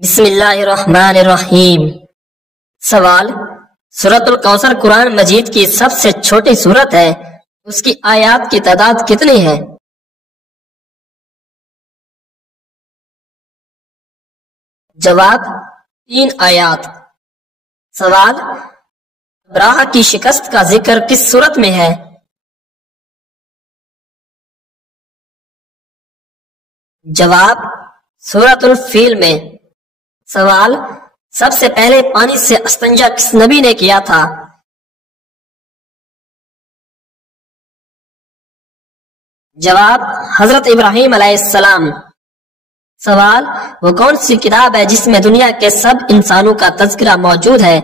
بسم اللہ الرحمن الرحیم۔ سوال: سورۃ الکوثر قرآن مجید کی سب سے چھوٹی سورت ہے، اس کی آیات کی تعداد کتنی ہے؟ جواب: 3 آیات۔ سوال: ابراہ کی شکست کا ذکر کس سورت میں ہے؟ جواب: سورۃ الفیل میں۔ سوال: سب سے پہلے پانی سے استنجا کس نبی نے کیا تھا؟ جواب: حضرت ابراہیم علیہ السلام۔ سوال: وہ کون سی کتاب ہے جس میں دنیا کے سب انسانوں کا تذکرہ موجود ہے؟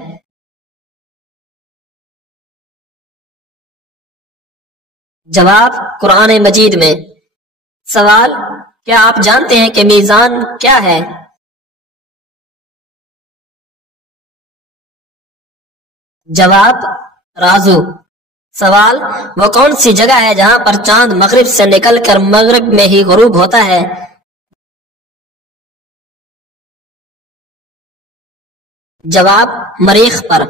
جواب: قرآن مجید میں۔ سوال: کیا آپ جانتے ہیں کہ میزان کیا ہے؟ جواب: رازو۔ سوال: وہ کون سی جگہ ہے جہاں پر چاند مغرب سے نکل کر مغرب میں ہی غروب ہوتا ہے؟ جواب: مریخ پر۔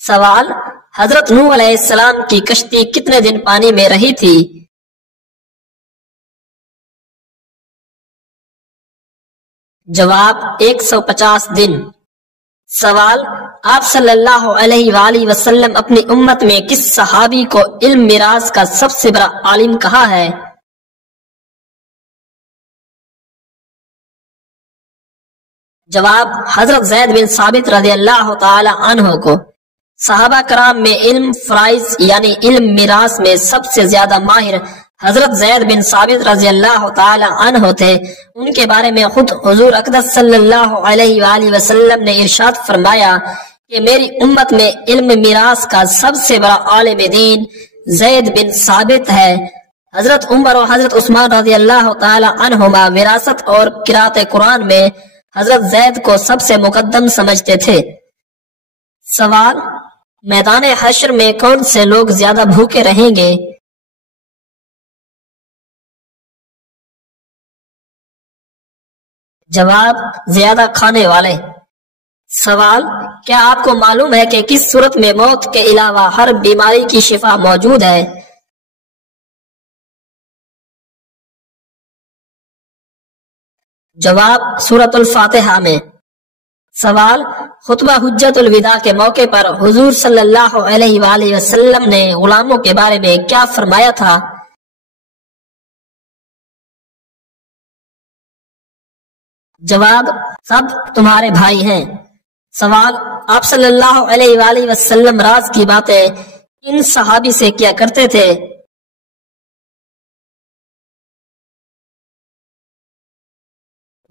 سوال: حضرت نوح علیہ السلام کی کشتی کتنے دن پانی میں رہی تھی؟ جواب: 150 دن۔ سوال: آپ صلی اللہ علیہ وآلہ وسلم اپنی امت میں کس صحابی کو علم میراث کا سب سے بڑا عالم کہا ہے؟ جواب: حضرت زید بن ثابت رضی اللہ تعالی عنہ کو۔ صحابہ کرام میں علم فرائض یعنی علم میراث میں سب سے زیادہ ماہر حضرت زید بن ثابت رضی اللہ تعالی عنہ تھے۔ ان کے بارے میں خود حضور اقدس صلی اللہ علیہ وآلہ وسلم نے ارشاد فرمایا کہ میری امت میں علم میراث کا سب سے بڑا عالم دین زید بن ثابت ہے۔ حضرت عمر اور حضرت عثمان رضی اللہ تعالی عنہما وراثت اور قراءت قرآن میں حضرت زید کو سب سے مقدم سمجھتے تھے۔ سوال: میدان حشر میں کون سے لوگ زیادہ بھوکے رہیں گے؟ جواب: زیادہ کھانے والے۔ سوال: کیا آپ کو معلوم ہے کہ کس صورت میں موت کے علاوہ ہر بیماری کی شفا موجود ہے؟ جواب: سورۃ الفاتحہ میں۔ سوال: خطبہ حجت الوداع کے موقع پر حضور صلی اللہ علیہ وآلہ وسلم نے غلاموں کے بارے میں کیا فرمایا تھا؟ جواب: سب تمہارے بھائی ہیں۔ سوال: آپ صلی اللہ علیہ وآلہ وسلم راز کی باتیں ان صحابی سے کیا کرتے تھے؟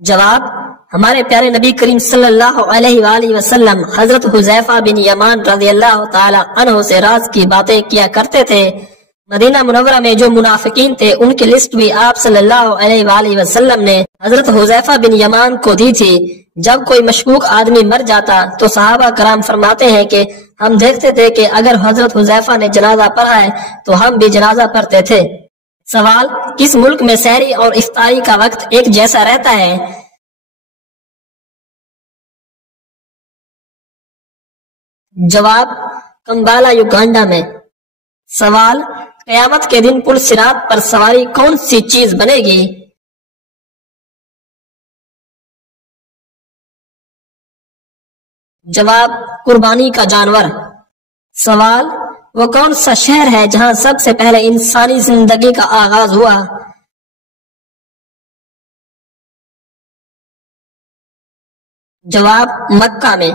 جواب: ہمارے پیارے نبی کریم صلی اللہ علیہ وآلہ وسلم حضرت حذیفہ بن یمان رضی اللہ تعالی عنہ سے راز کی باتیں کیا کرتے تھے۔ مدینہ منورہ میں جو منافقین تھے ان کی لسٹ بھی آپ صلی اللہ علیہ وآلہ وسلم نے حضرت حذیفہ بن یمان کو دی تھی۔ جب کوئی مشکوک آدمی مر جاتا تو صحابہ کرام فرماتے ہیں کہ ہم دیکھتے تھے کہ اگر حضرت حذیفہ نے جنازہ پڑھا ہے تو ہم بھی جنازہ پڑھتے تھے۔ سوال: کس ملک میں سحری اور افطاری کا وقت ایک جیسا رہتا ہے؟ جواب: کمبالا یوگانڈا میں۔ سوال: قیامت کے دن پل صراط پر سواری کون سی چیز بنے گی؟ جواب: قربانی کا جانور۔ سوال: وہ کون سا شہر ہے جہاں سب سے پہلے انسانی زندگی کا آغاز ہوا؟ جواب: مکہ میں۔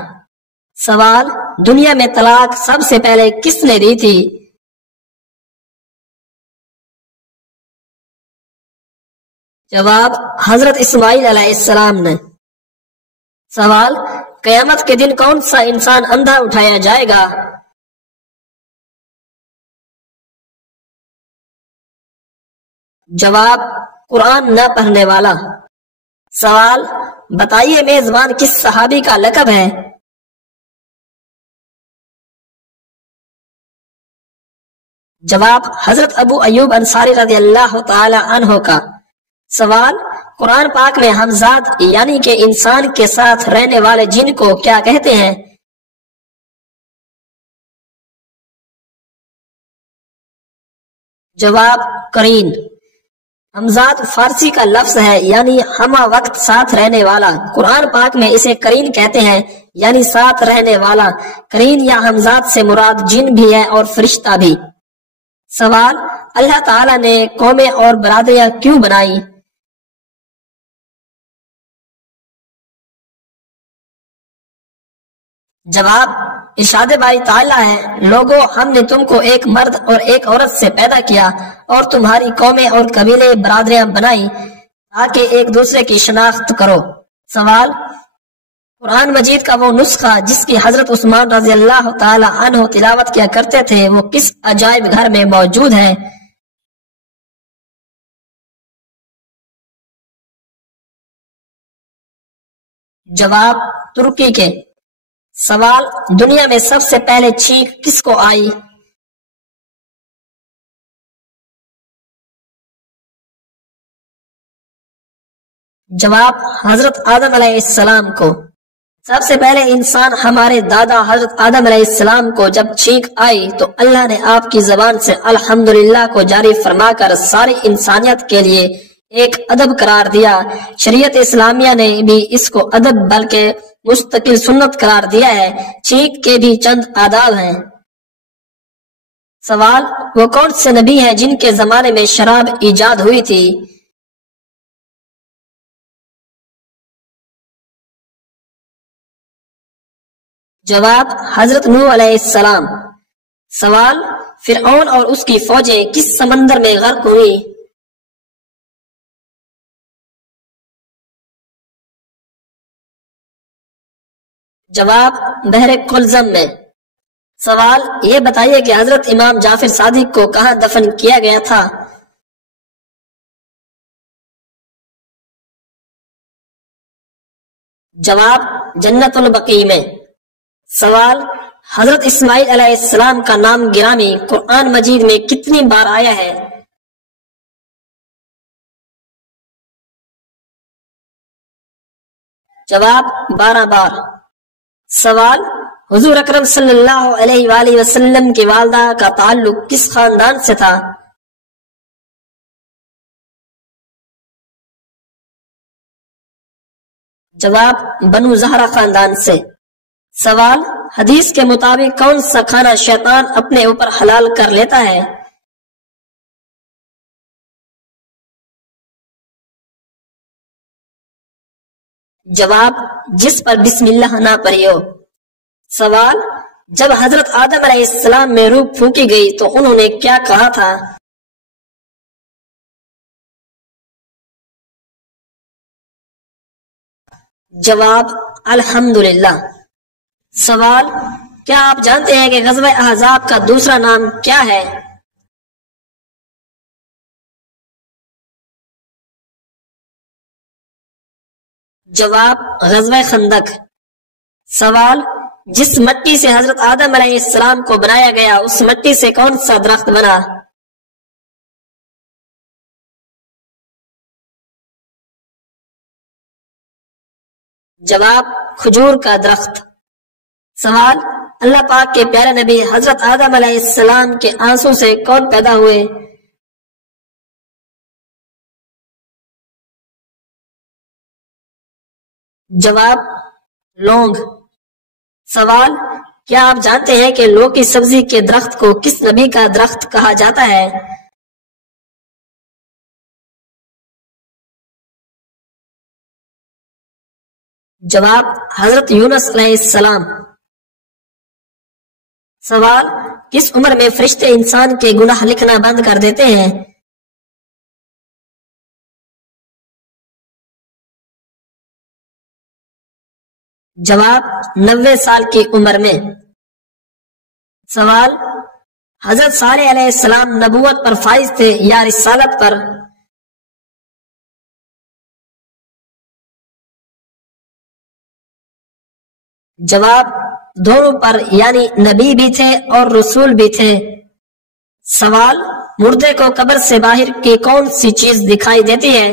سوال: دنیا میں طلاق سب سے پہلے کس نے دی تھی؟ جواب: حضرت اسماعیل علیہ السلام نے۔ سوال: قیامت کے دن کون سا انسان اندھا اٹھایا جائے گا؟ جواب: قرآن نہ پڑھنے والا۔ سوال: بتائیے میزبان کس صحابی کا لقب ہے؟ جواب: حضرت ابو ایوب انصاری رضی اللہ تعالی عنہ کا۔ سوال: قرآن پاک میں ہمزاد یعنی کہ انسان کے ساتھ رہنے والے جن کو کیا کہتے ہیں؟ جواب قرین۔ ہمزاد فارسی کا لفظ ہے یعنی ہمہ وقت ساتھ رہنے والا۔ قرآن پاک میں اسے قرین کہتے ہیں یعنی ساتھ رہنے والا۔ قرین یا ہمزاد سے مراد جن بھی ہے اور فرشتہ بھی۔ سوال، اللہ تعالیٰ نے قومیں اور برادریاں کیوں بنائی؟ جواب، ارشاد باری تعالیٰ ہے، لوگو ہم نے تم کو ایک مرد اور ایک عورت سے پیدا کیا اور تمہاری قومیں اور قبیلے برادریاں بنائی تاکہ ایک دوسرے کی شناخت کرو۔ سوال، قرآن مجید کا وہ نسخہ جس کی حضرت عثمان رضی اللہ تعالی عنہ تلاوت کیا کرتے تھے وہ کس عجائب گھر میں موجود ہے؟ جواب، ترکی کے۔ سوال، دنیا میں سب سے پہلے چھینک کس کو آئی؟ جواب، حضرت آدم علیہ السلام کو۔ سب سے پہلے انسان ہمارے دادا حضرت آدم علیہ السلام کو جب چھینک آئی تو اللہ نے آپ کی زبان سے الحمدللہ کو جاری فرما کر ساری انسانیت کے لیے ایک ادب قرار دیا۔ شریعت اسلامیہ نے بھی اس کو ادب بلکہ مستقل سنت قرار دیا ہے۔ چھینک کے بھی چند آداب ہیں۔ سوال، وہ کون سے نبی ہیں جن کے زمانے میں شراب ایجاد ہوئی تھی؟ جواب، حضرت نوح علیہ السلام۔ سوال، فرعون اور اس کی فوجیں کس سمندر میں غرق ہوئی؟ جواب، بحر قلزم میں۔ سوال، یہ بتائیے کہ حضرت امام جعفر صادق کو کہاں دفن کیا گیا تھا؟ جواب، جنت البقیع میں۔ سوال، حضرت اسماعیل علیہ السلام کا نام گرامی قرآن مجید میں کتنی بار آیا ہے؟ جواب، 12 بار۔ سوال، حضور اکرم صلی اللہ علیہ وآلہ وسلم کی والدہ کا تعلق کس خاندان سے تھا؟ جواب، بنو زہرہ خاندان سے۔ سوال، حدیث کے مطابق کون سا کھانا شیطان اپنے اوپر حلال کر لیتا ہے؟ جواب، جس پر بسم اللہ نہ پڑھی ہو۔ سوال، جب حضرت آدم علیہ السلام میں روح پھونکی گئی تو انہوں نے کیا کہا تھا؟ جواب، الحمدللہ۔ سوال، کیا آپ جانتے ہیں کہ غزوہ احزاب کا دوسرا نام کیا ہے؟ جواب، غزوہ خندق۔ سوال، جس مٹی سے حضرت آدم علیہ السلام کو بنایا گیا اس مٹی سے کون سا درخت بنا؟ جواب، کھجور کا درخت۔ سوال، اللہ پاک کے پیارے نبی حضرت آدم علیہ السلام کے آنسو سے کون پیدا ہوئے؟ جواب، لونگ۔ سوال، کیا آپ جانتے ہیں کہ لوکی سبزی کے درخت کو کس نبی کا درخت کہا جاتا ہے؟ جواب، حضرت یونس علیہ السلام۔ سوال، کس عمر میں فرشتے انسان کے گناہ لکھنا بند کر دیتے ہیں؟ جواب، 90 سال کی عمر میں۔ سوال، حضرت صالح علیہ السلام نبوت پر فائز تھے یا رسالت پر؟ جواب، دونوں پر، یعنی نبی بھی تھے اور رسول بھی تھے۔ سوال، مردے کو قبر سے باہر کی کون سی چیز دکھائی دیتی ہے؟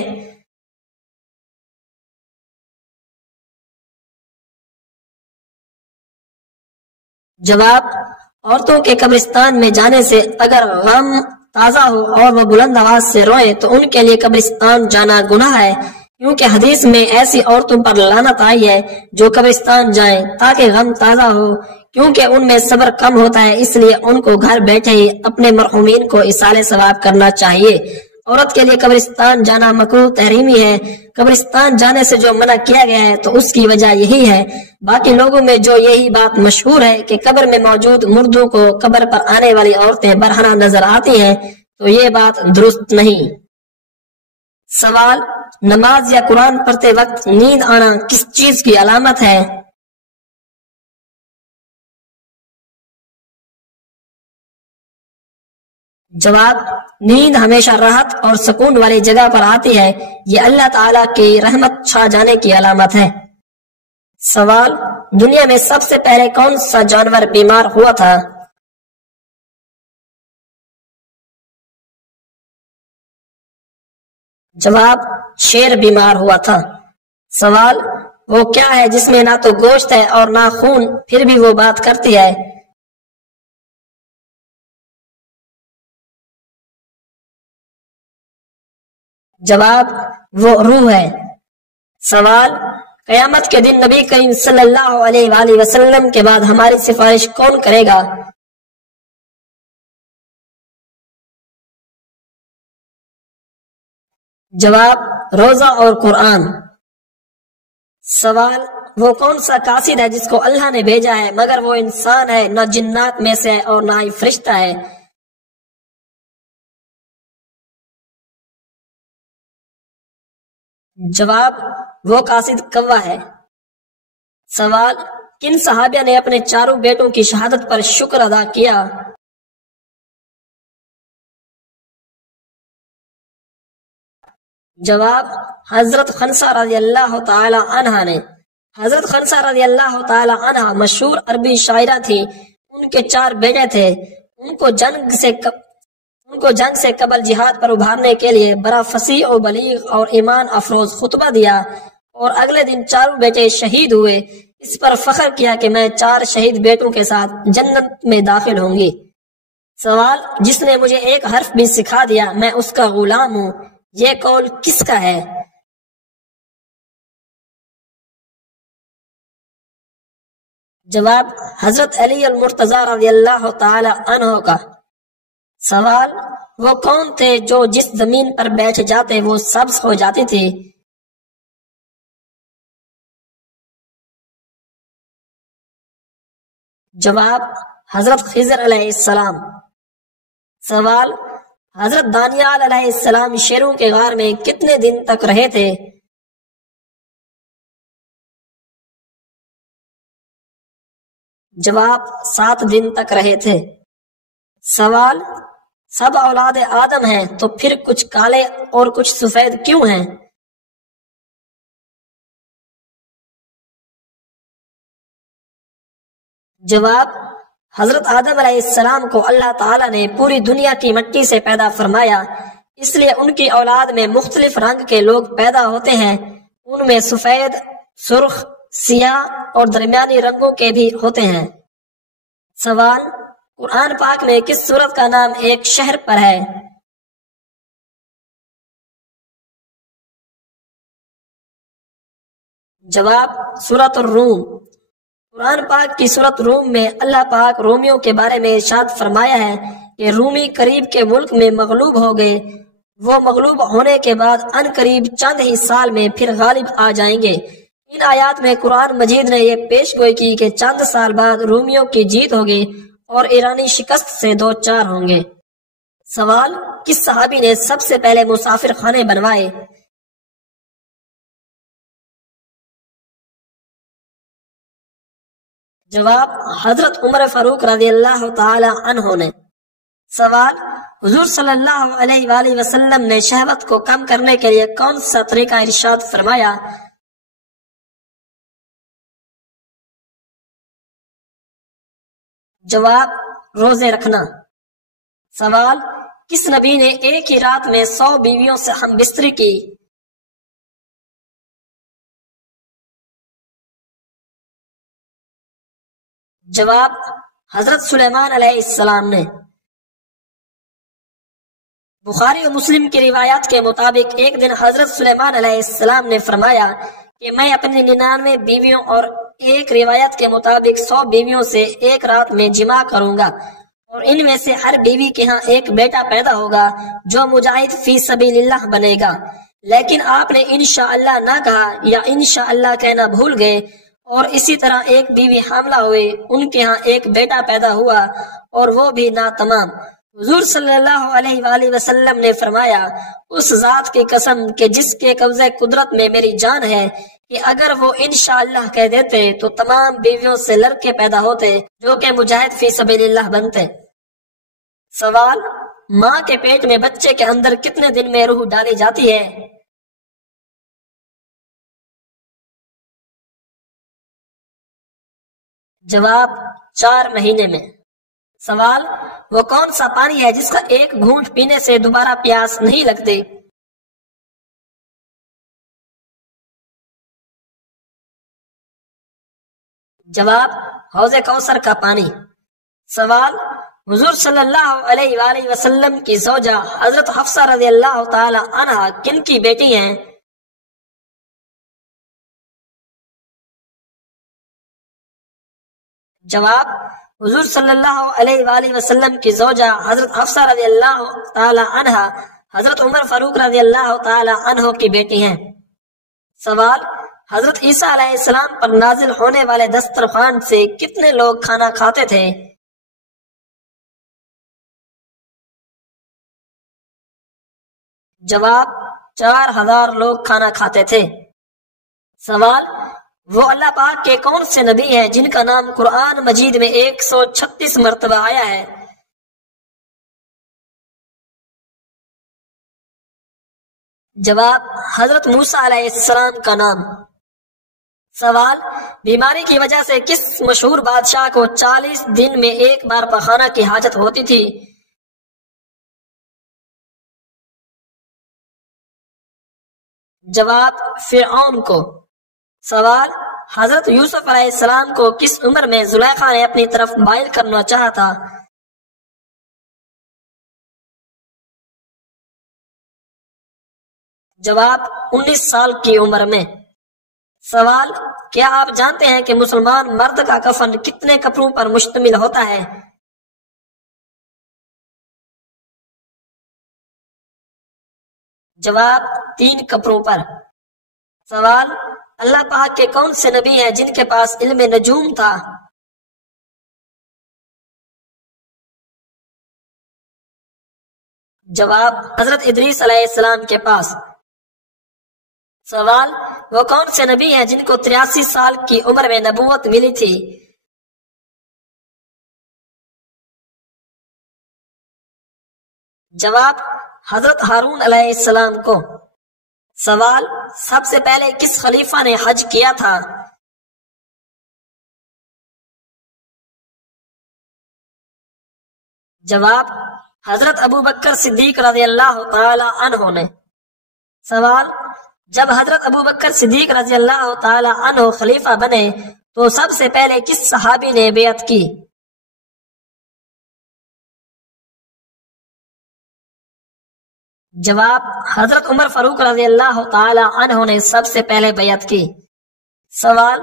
جواب: عورتوں کے قبرستان میں جانے سے اگر غم تازہ ہو اور وہ بلند آواز سے روئے تو ان کے لیے قبرستان جانا گناہ ہے، کیونکہ حدیث میں ایسی عورتوں پر لعنت آئی ہے جو قبرستان جائیں تاکہ غم تازہ ہو، کیونکہ ان میں صبر کم ہوتا ہے، اس لیے ان کو گھر بیٹھے ہی اپنے مرحومین کو ایصال ثواب کرنا چاہیے۔ عورت کے لیے قبرستان جانا مکروہ تحریمی ہے۔ قبرستان جانے سے جو منع کیا گیا ہے تو اس کی وجہ یہی ہے۔ باقی لوگوں میں جو یہی بات مشہور ہے کہ قبر میں موجود مردوں کو قبر پر آنے والی عورتیں برہنہ نظر آتی ہیں، تو یہ بات درست نہیں۔ سوال: نماز یا قرآن پڑھتے وقت نیند آنا کس چیز کی علامت ہے؟ جواب: نیند ہمیشہ راحت اور سکون والی جگہ پر آتی ہے، یہ اللہ تعالیٰ کی رحمت چھا جانے کی علامت ہے۔ سوال: دنیا میں سب سے پہلے کون سا جانور بیمار ہوا تھا؟ جواب: شیر بیمار ہوا تھا۔ سوال: وہ کیا ہے جس میں نہ تو گوشت ہے اور نہ خون، پھر بھی وہ بات کرتی ہے؟ جواب: وہ روح ہے۔ سوال: قیامت کے دن نبی کریم صلی اللہ علیہ وآلہ وسلم کے بعد ہماری سفارش کون کرے گا؟ جواب: روزہ اور قرآن۔ سوال: وہ کون سا قاصد ہے جس کو اللہ نے بھیجا ہے مگر وہ انسان ہے، نہ جنات میں سے اور نہ ہی فرشتہ ہے؟ جواب: وہ قاصد کوا ہے۔ سوال: کن صحابیہ نے اپنے چاروں بیٹوں کی شہادت پر شکر ادا کیا؟ جواب: حضرت خنسہ رضی اللہ تعالی عنہ نے۔ حضرت خنسہ رضی اللہ تعالی عنہ مشہور عربی شاعرہ تھی۔ ان کے 4 بیٹے تھے۔ ان کو جنگ سے قبل جہاد پر ابھارنے کے لیے بڑا فصیح و بلیغ اور ایمان افروز خطبہ دیا، اور اگلے دن چاروں بیٹے شہید ہوئے۔ اس پر فخر کیا کہ میں 4 شہید بیٹوں کے ساتھ جنت میں داخل ہوں گی۔ سوال: جس نے مجھے ایک حرف بھی سکھا دیا میں اس کا غلام ہوں، یہ قول کس کا ہے؟ جواب: حضرت علی المرتضی رضی اللہ تعالی عنہ کا۔ سوال: وہ کون تھے جو جس زمین پر بیٹھ جاتے وہ سبز ہو جاتی تھی؟ جواب: حضرت خضر علیہ السلام۔ سوال: حضرت دانیال علیہ السلام شیروں کے غار میں کتنے دن تک رہے تھے؟ جواب: 7 دن تک رہے تھے۔ سوال: سب اولاد آدم ہیں تو پھر کچھ کالے اور کچھ سفید کیوں ہیں؟ جواب: حضرت آدم علیہ السلام کو اللہ تعالیٰ نے پوری دنیا کی مٹی سے پیدا فرمایا، اس لیے ان کی اولاد میں مختلف رنگ کے لوگ پیدا ہوتے ہیں۔ ان میں سفید، سرخ، سیاہ اور درمیانی رنگوں کے بھی ہوتے ہیں۔ سوال: قرآن پاک میں کس سورت کا نام ایک شہر پر ہے؟ جواب: سورۃ الروم۔ قرآن پاک کی سورۃ روم میں اللہ پاک رومیوں کے بارے میں ارشاد فرمایا ہے کہ رومی قریب کے ملک میں مغلوب ہو گئے، وہ مغلوب ہونے کے بعد ان قریب چند ہی سال میں پھر غالب آ جائیں گے۔ ان آیات میں قرآن مجید نے یہ پیش گوئی کی کہ چند سال بعد رومیوں کی جیت ہوگی اور ایرانی شکست سے 2-4 ہوں گے۔ سوال: کس صحابی نے سب سے پہلے مسافر خانے بنوائے؟ جواب: حضرت عمر فاروق رضی اللہ تعالی عنہ نے۔ سوال: حضور صلی اللہ علیہ وآلہ وسلم نے شہوت کو کم کرنے کے لیے کون سا طریقہ ارشاد فرمایا؟ جواب: روزے رکھنا۔ سوال: کس نبی نے ایک ہی رات میں 100 بیویوں سے ہم بستری کی؟ جواب: حضرت سلیمان علیہ السلام نے۔ بخاری و مسلم کی روایات کے مطابق ایک دن حضرت سلیمان علیہ السلام نے فرمایا کہ میں اپنی 99 بیویوں اور ایک روایت کے مطابق 100 بیویوں سے ایک رات میں جماع کروں گا، اور ان میں سے ہر بیوی کے ہاں ایک بیٹا پیدا ہوگا جو مجاہد فی سبیل اللہ بنے گا۔ لیکن آپ نے انشاءاللہ نہ کہا یا انشاءاللہ کہنا بھول گئے، اور اسی طرح ایک بیوی حاملہ ہوئے، ان کے ہاں ایک بیٹا پیدا ہوا اور وہ بھی ناتمام۔ حضور صلی اللہ علیہ وآلہ وسلم نے فرمایا، اس ذات کی قسم کہ جس کے قبضہ قدرت میں میری جان ہے، کہ اگر وہ انشاءاللہ کہہ دیتے تو تمام بیویوں سے لڑکے پیدا ہوتے جو کہ مجاہد فی سبیل اللہ بنتے۔ سوال: ماں کے پیٹ میں بچے کے اندر کتنے دن میں روح ڈالی جاتی ہے؟ جواب: 4 مہینے میں۔ سوال: وہ کون سا پانی ہے جس کا ایک گھونٹ پینے سے دوبارہ پیاس نہیں لگتی؟ جواب: حوض کوثر کا پانی۔ سوال: حضور صلی اللہ علیہ وآلہ وسلم کی زوجہ حضرت حفصہ رضی اللہ تعالی عنہا کن کی بیٹی ہیں؟ جواب: حضور صلی اللہ علیہ وآلہ وسلم کی زوجہ حضرت حفصہ رضی اللہ تعالی عنہا حضرت عمر فاروق رضی اللہ تعالی عنہ کی بیٹی ہیں۔ سوال: حضرت عیسیٰ علیہ السلام پر نازل ہونے والے دسترخوان سے کتنے لوگ کھانا کھاتے تھے؟ جواب: 4000 لوگ کھانا کھاتے تھے۔ سوال: وہ اللہ پاک کے کون سے نبی ہیں جن کا نام قرآن مجید میں 136 مرتبہ آیا ہے؟ جواب: حضرت موسیٰ علیہ السلام کا نام۔ سوال: بیماری کی وجہ سے کس مشہور بادشاہ کو 40 دن میں ایک بار پخانہ کی حاجت ہوتی تھی؟ جواب: فرعون کو۔ سوال: حضرت یوسف علیہ السلام کو کس عمر میں زلیخا نے اپنی طرف مائل کرنا چاہا تھا؟ جواب: 19 سال کی عمر میں۔ سوال: کیا آپ جانتے ہیں کہ مسلمان مرد کا کفن کتنے کپڑوں پر مشتمل ہوتا ہے؟ جواب: 3 کپڑوں پر۔ سوال: اللہ پاک کے کون سے نبی ہیں جن کے پاس علم نجوم تھا؟ جواب: حضرت ادریس علیہ السلام کے پاس۔ سوال: وہ کون سے نبی ہیں جن کو 83 سال کی عمر میں نبوت ملی تھی؟ جواب: حضرت ہارون علیہ السلام کو۔ سوال: سب سے پہلے کس خلیفہ نے حج کیا تھا؟ جواب: حضرت ابو بکر صدیق رضی اللہ تعالی عنہ نے۔ سوال: جب حضرت ابو بکر صدیق رضی اللہ تعالی عنہ خلیفہ بنے تو سب سے پہلے کس صحابی نے بیعت کی؟ جواب: حضرت عمر فاروق رضی اللہ تعالی عنہ نے سب سے پہلے بیعت کی۔ سوال: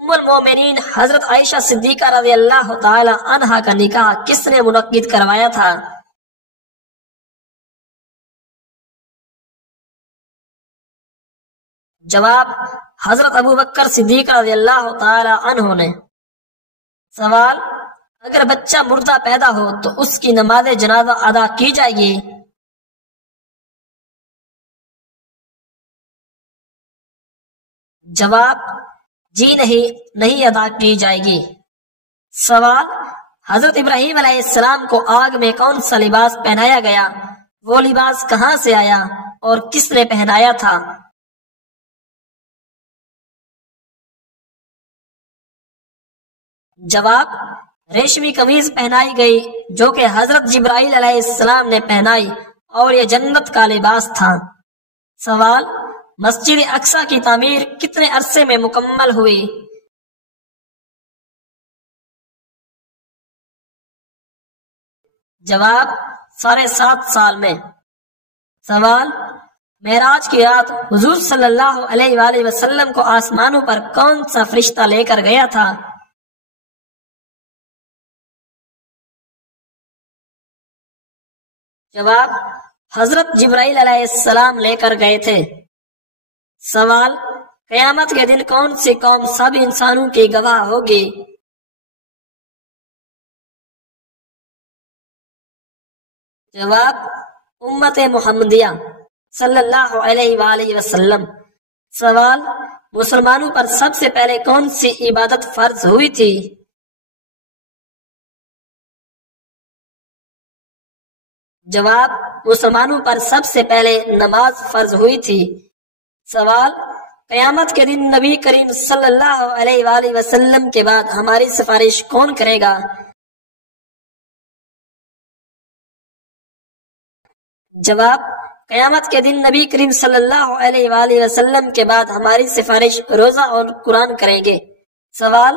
ام المومنین حضرت عائشہ صدیقہ رضی اللہ تعالی عنہا کا نکاح کس نے منعقد کروایا تھا؟ جواب: حضرت ابو بکر صدیق رضی اللہ تعالی عنہ نے۔ سوال: اگر بچہ مردہ پیدا ہو تو اس کی نماز جنازہ ادا کی جائے گی؟ جواب: جی نہیں ادا کی جائے گی۔ سوال: حضرت ابراہیم علیہ السلام کو آگ میں کون سا لباس پہنایا گیا؟ وہ لباس کہاں سے آیا اور کس نے پہنایا تھا؟ جواب: ریشمی قمیض پہنائی گئی جو کہ حضرت جبرائیل علیہ السلام نے پہنائی، اور یہ جنت کا لباس تھا۔ سوال: مسجد اقصی کی تعمیر کتنے عرصے میں مکمل ہوئی؟ جواب 7.5 سال میں۔ سوال معراج کی رات حضور صلی اللہ علیہ وآلہ وسلم کو آسمانوں پر کون سا فرشتہ لے کر گیا تھا؟ جواب حضرت جبرائیل علیہ السلام لے کر گئے تھے۔ سوال قیامت کے دن کون سی قوم سب انسانوں کی گواہ ہوگی؟ جواب امت محمدیہ صلی اللہ علیہ وآلہ وسلم۔ سوال مسلمانوں پر سب سے پہلے کون سی عبادت فرض ہوئی تھی؟ جواب مسلمانوں پر سب سے پہلے نماز فرض ہوئی تھی۔ سوال قیامت کے دن نبی کریم صلی اللہ علیہ وآلہ وسلم کے بعد ہماری سفارش کون کرے گا؟ جواب قیامت کے دن نبی کریم صلی اللہ علیہ وآلہ وسلم کے بعد ہماری سفارش روزہ اور قرآن کریں گے۔ سوال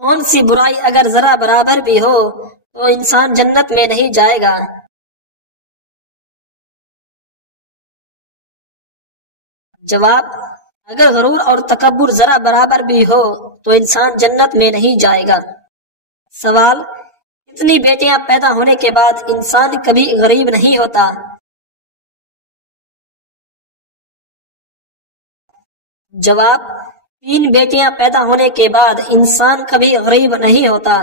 کون سی برائی اگر ذرا برابر بھی ہو تو انسان جنت میں نہیں جائے گا؟ جواب اگر غرور اور تکبر ذرا برابر بھی ہو تو انسان جنت میں نہیں جائے گا۔ سوال اتنی بیٹیاں پیدا ہونے کے بعد انسان کبھی غریب نہیں ہوتا؟ جواب 3 بیٹیاں پیدا ہونے کے بعد انسان کبھی غریب نہیں ہوتا۔